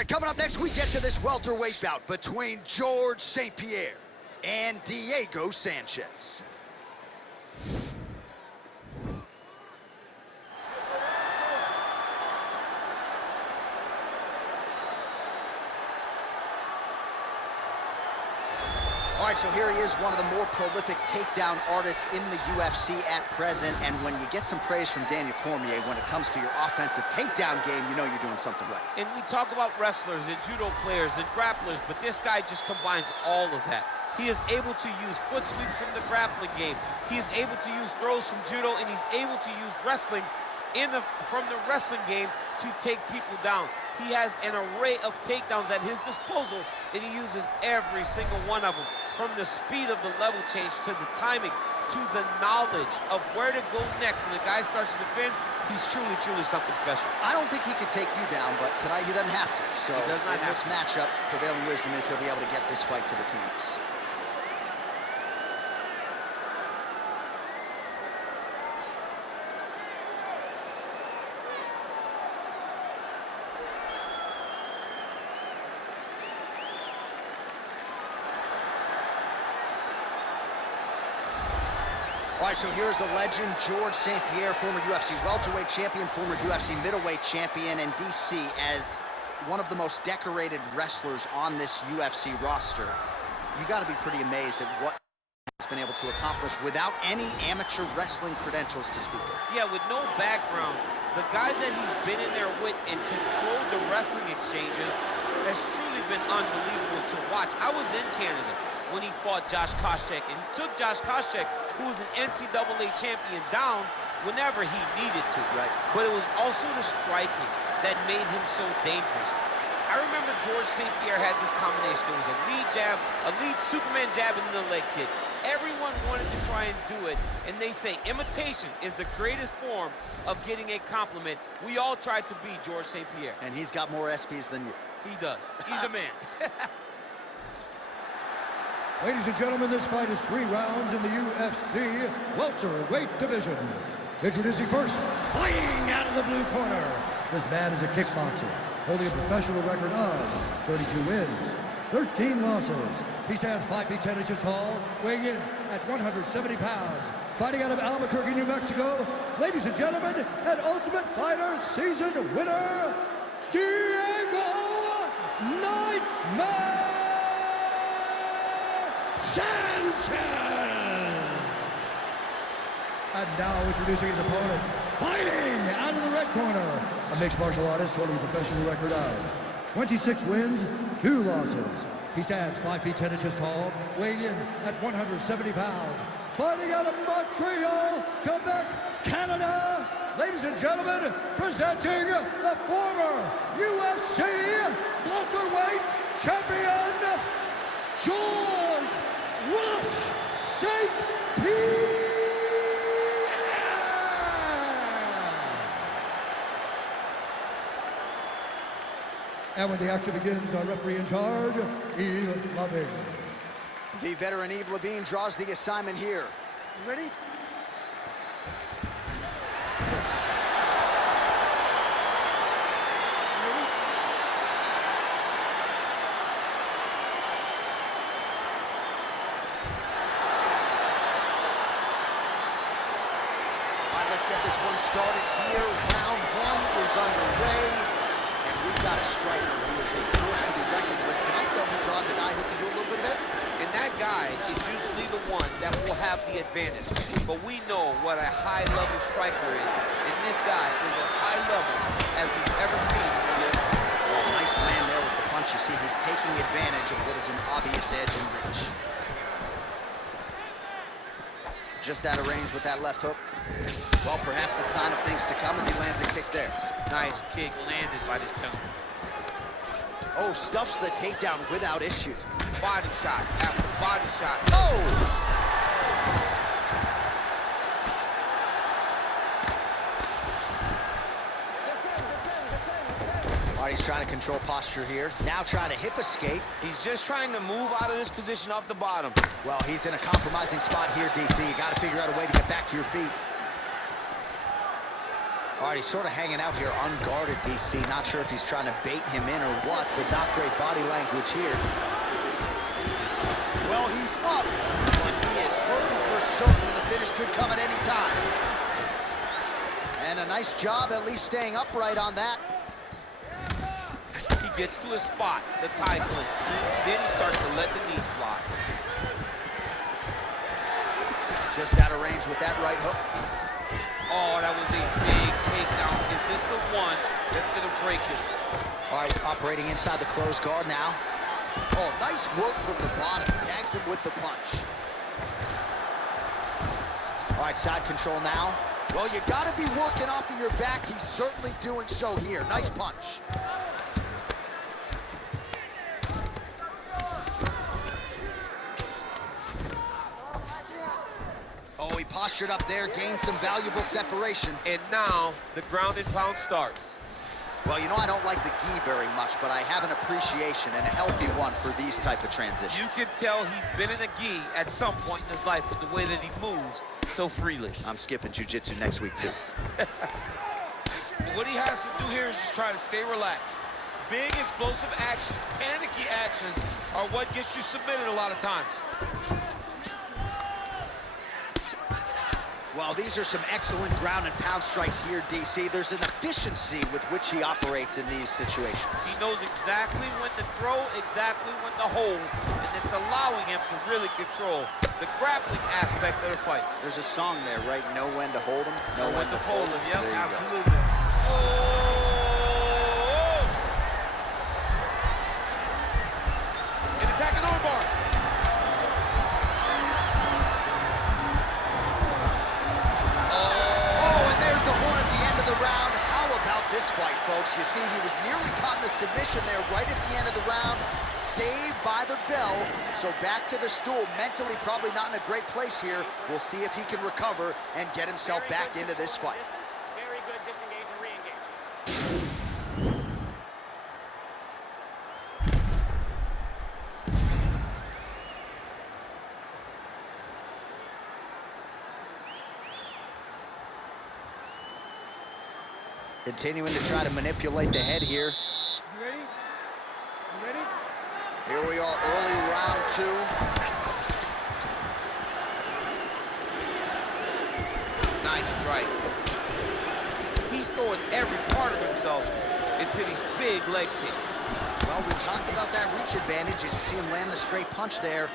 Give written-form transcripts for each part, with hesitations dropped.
right, coming up next, we get to this welterweight bout between Georges St-Pierre and Diego Sanchez. All right, so here he is, one of the more prolific takedown artists in the UFC at present. And when you get some praise from Daniel Cormier when it comes to your offensive takedown game, you know you're doing something right. And we talk about wrestlers and judo players and grapplers, but this guy just combines all of that. He is able to use foot sweeps from the grappling game. He is able to use throws from judo, and he's able to use wrestling from the wrestling game to take people down. He has an array of takedowns at his disposal, and he uses every single one of them. From the speed of the level change, to the timing, to the knowledge of where to go next. When the guy starts to defend, he's truly, truly something special. I don't think he could take you down, but tonight he doesn't have to. So in this matchup, prevailing wisdom is he'll be able to get this fight to the canvas. All right, so here's the legend, Georges St-Pierre, former UFC welterweight champion, former UFC middleweight champion, and DC as one of the most decorated wrestlers on this UFC roster. You got to be pretty amazed at what he's been able to accomplish without any amateur wrestling credentials to speak of. Yeah, with no background, the guys that he's been in there with and controlled the wrestling exchanges has truly been unbelievable to watch. I was in Canada when he fought Josh Koscheck, and he took Josh Koscheck, who was an NCAA champion, down whenever he needed to. Right. But it was also the striking that made him so dangerous. I remember Georges St-Pierre had this combination. It was a lead jab, a lead Superman jab, and then a leg kick. Everyone wanted to try and do it, and they say imitation is the greatest form of getting a compliment. We all tried to be Georges St-Pierre. And he's got more SPs than you. He does. He's a man. Ladies and gentlemen, this fight is 3 rounds in the UFC welterweight division. Introducing first, fighting out of the blue corner. This man is a kickboxer, holding a professional record of 32 wins, 13 losses. He stands 5 feet 10 inches tall, weighing in at 170 pounds. Fighting out of Albuquerque, New Mexico, ladies and gentlemen, an Ultimate Fighter season winner, Diego Nightmare Sanchez! And now introducing his opponent, fighting out of the red corner, a mixed martial artist holding a professional record of 26 wins, 2 losses. He stands 5 feet 10 inches tall, weighing in at 170 pounds. Fighting out of Montreal, Quebec, Canada, ladies and gentlemen, presenting the former UFC welterweight champion, Georges St-Pierre! And when the action begins, our referee in charge, Yves Lavigne. The veteran Yves Lavigne draws the assignment here. You ready? Get this one started here. Round 1 is underway, and we've got a striker who is a force to be reckoned with. Tonight, though, he draws a guy who can do a little bit of everything. And that guy is usually the one that will have the advantage. But we know what a high-level striker is, and this guy is as high level as we've ever seen in the UFC. Well, nice land there with the punch. You see, he's taking advantage of what is an obvious edge and reach. Just out of range with that left hook. Well, perhaps a sign of things to come as he lands a kick there. Nice kick landed by this gentleman. Oh, stuffs the takedown without issue. Body shot after body shot. Oh! All right, he's trying to control posture here. Now trying to hip escape. He's just trying to move out of this position off the bottom. Well, he's in a compromising spot here, DC. You got to figure out a way to get back to your feet. All right, he's sort of hanging out here unguarded, DC. Not sure if he's trying to bait him in or what, but not great body language here. Well, he's up, but he is hurting for certain. The finish could come at any time. And a nice job at least staying upright on that. He gets to his spot, the tie clinch. Then he starts to let the knees fly. Just out of range with that right hook. Oh, that was a big takedown. Is this the one that's going to break him? All right, operating inside the closed guard now. Oh, nice work from the bottom. Tags him with the punch. All right, side control now. Well, you got to be working off of your back. He's certainly doing so here. Nice punch. Oh, he postured up there, gained some valuable separation. And now the ground and pound starts. Well, you know, I don't like the gi very much, but I have an appreciation and a healthy one for these type of transitions. You can tell he's been in a gi at some point in his life with the way that he moves so freely. I'm skipping jiu-jitsu next week, too. What he has to do here is just try to stay relaxed. Big, explosive actions, panicky actions are what gets you submitted a lot of times. Well, these are some excellent ground and pound strikes here, DC. There's an efficiency with which he operates in these situations. He knows exactly when to throw, exactly when to hold, and it's allowing him to really control the grappling aspect of the fight. There's a song there, right? Know when to hold him, know when to fold him. Yep, There you absolutely. go. Oh! An attacking armbar. This fight, folks, you see he was nearly caught in a submission there right at the end of the round, saved by the bell. So back to the stool, mentally probably not in a great place here. We'll see if he can recover and get himself back into this fight. Very good, disengage and re-engage. Continuing to try to manipulate the head here. You ready? You ready? Here we are, early round 2. Nice strike. He's throwing every part of himself into these big leg kicks. Well, we talked about that reach advantage as you see him land the straight punch there.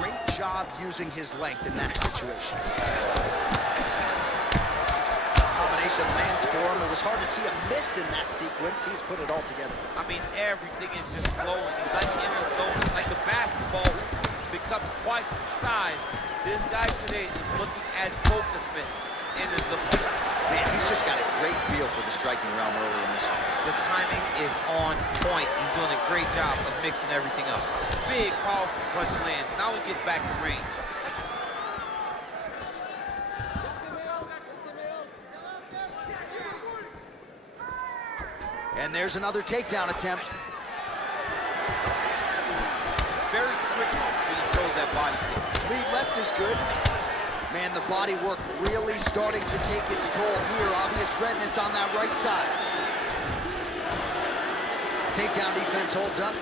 Great job using his length in that situation. Lands for him. It was hard to see a miss in that sequence. He's put it all together. I mean, everything is just flowing. He's like in a zone. It's like the basketball becomes twice its size. This guy today is looking at focus mitts and is looking. Man, he's just got a great feel for the striking realm early in this one. The timing is on point. He's doing a great job of mixing everything up. Big, powerful punch lands. Now he gets back to range. And there's another takedown attempt. Very tricky when he throws that body. Lead left is good. Man, the body work really starting to take its toll here. Obvious redness on that right side. Takedown defense holds up.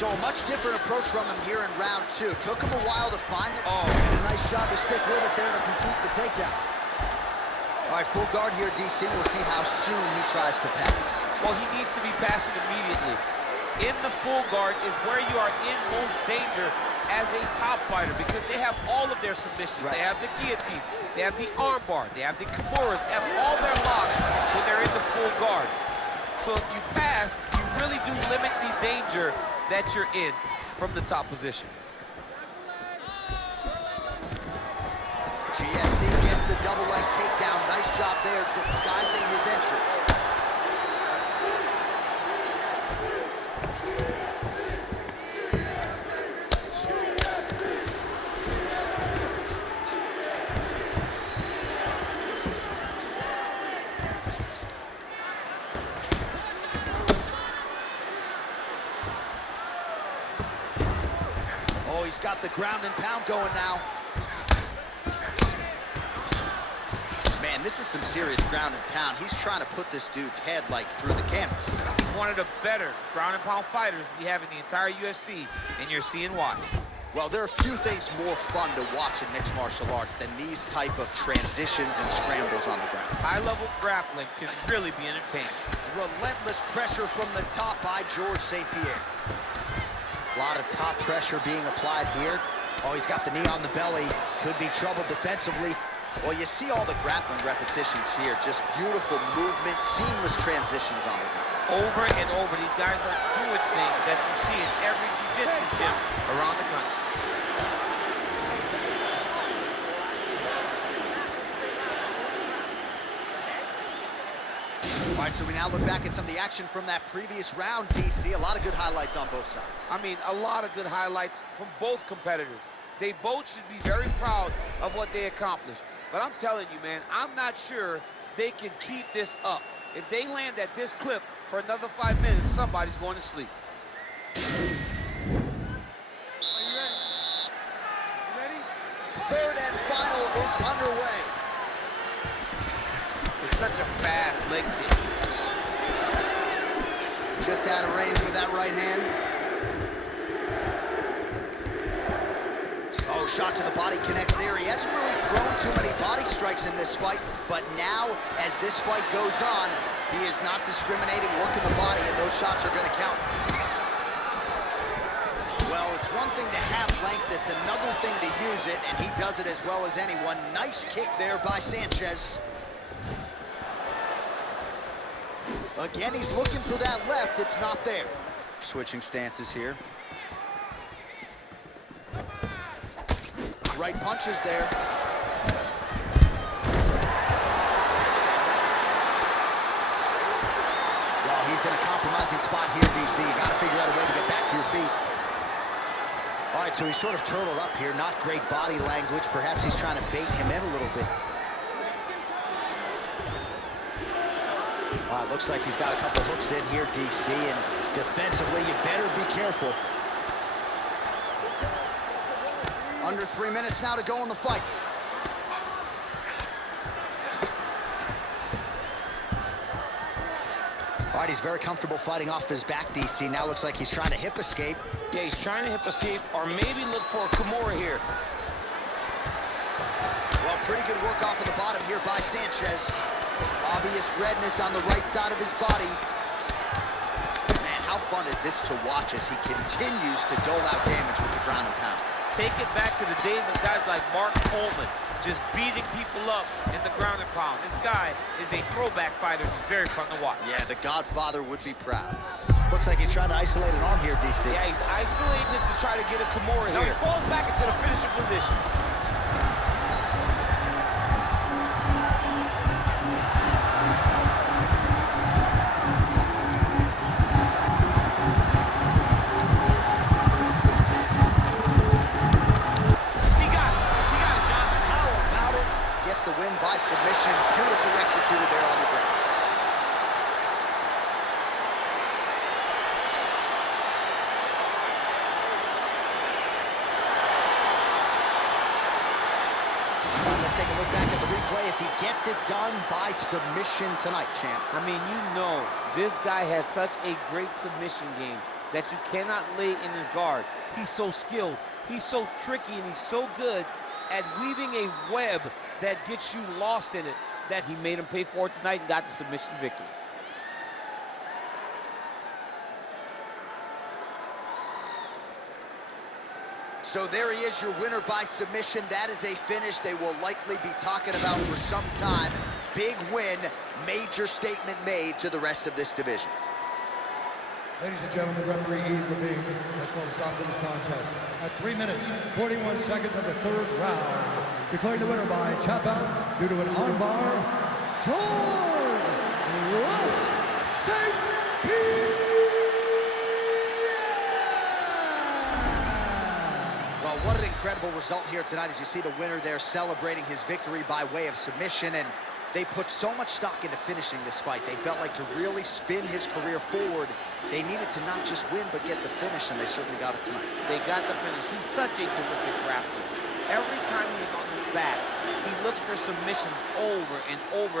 So a much different approach from him here in round 2. Took him a while to find it. Oh. And a nice job to stick with it there to complete the takedown. All right, full guard here, DC. We'll see how soon he tries to pass. Well, he needs to be passing immediately. In the full guard is where you are in most danger as a top fighter because they have all of their submissions. Right. They have the guillotine, they have the armbar, they have the kimuras, they have all their locks when they're in the full guard. So if you pass, you really do limit the danger that you're in from the top position. GSP gets the double leg takedown. Nice job there, disguising his entry. Oh, he's got the ground and pound going now. And this is some serious ground and pound. He's trying to put this dude's head, like, through the canvas. One of the better ground and pound fighters we have in the entire UFC, and you're seeing why. Well, there are few things more fun to watch in mixed martial arts than these type of transitions and scrambles on the ground. High-level grappling can really be entertaining. Relentless pressure from the top by Georges St-Pierre. A lot of top pressure being applied here. Oh, he's got the knee on the belly. Could be trouble defensively. Well, you see all the grappling repetitions here. Just beautiful movement, seamless transitions on the ground. Over and over, these guys are doing things that you see in every jiu-jitsu gym around the country. All right, so we now look back at some of the action from that previous round, DC. A lot of good highlights on both sides. I mean, a lot of good highlights from both competitors. They both should be very proud of what they accomplished. But I'm telling you, man, I'm not sure they can keep this up. If they land at this clip for another 5 minutes, somebody's going to sleep. Are you ready? You ready? Third and final is underway. It's such a fast leg kick. Just out of range with that right hand. Oh, shot to the body connects there. He hasn't really thrown too many body strikes in this fight, but now, as this fight goes on, he is not discriminating, working the body, and those shots are going to count. Well, it's one thing to have length, it's another thing to use it, and he does it as well as anyone. Nice kick there by Sanchez. Again, he's looking for that left. It's not there. Switching stances here. Right punches there. Well, he's in a compromising spot here, DC. You got to figure out a way to get back to your feet. All right, so he's sort of turtled up here. Not great body language. Perhaps he's trying to bait him in a little bit. It looks like he's got a couple hooks in here, DC, and defensively, you better be careful. Under 3 minutes now to go in the fight. All right, he's very comfortable fighting off his back, DC. Now looks like he's trying to hip escape. Yeah, he's trying to hip escape, or maybe look for a Kimura here. Well, pretty good work off of the bottom here by Sanchez. Obvious redness on the right side of his body. Man, how fun is this to watch as he continues to dole out damage with the ground and pound. Take it back to the days of guys like Mark Coleman, just beating people up in the ground and pound. This guy is a throwback fighter. He's very fun to watch. Yeah, the Godfather would be proud. Looks like he's trying to isolate an arm here, DC. Yeah, he's isolating it to try to get a Kimura Now here. he falls back into the finishing position. The win by submission, beautifully executed there on the ground. Let's take a look back at the replay as he gets it done by submission tonight, champ. I mean, you know, this guy has such a great submission game that you cannot lay in his guard. He's so skilled, he's so tricky, and he's so good at weaving a web that gets you lost in it, that he made him pay for it tonight and got the submission victory. So there he is, your winner by submission. That is a finish they will likely be talking about for some time. Big win, major statement made to the rest of this division. Ladies and gentlemen, referee Yves Levine has called a stop to this contest at 3 minutes, 41 seconds of the third round. Declaring the winner by tap out due to an armbar, Georges St-Pierre! Well, what an incredible result here tonight as you see the winner there celebrating his victory by way of submission, and they put so much stock into finishing this fight. They felt like to really spin his career forward, they needed to not just win, but get the finish, and they certainly got it tonight. They got the finish. He's such a terrific grappler. Every time he was on his back, he looks for submissions over and over again.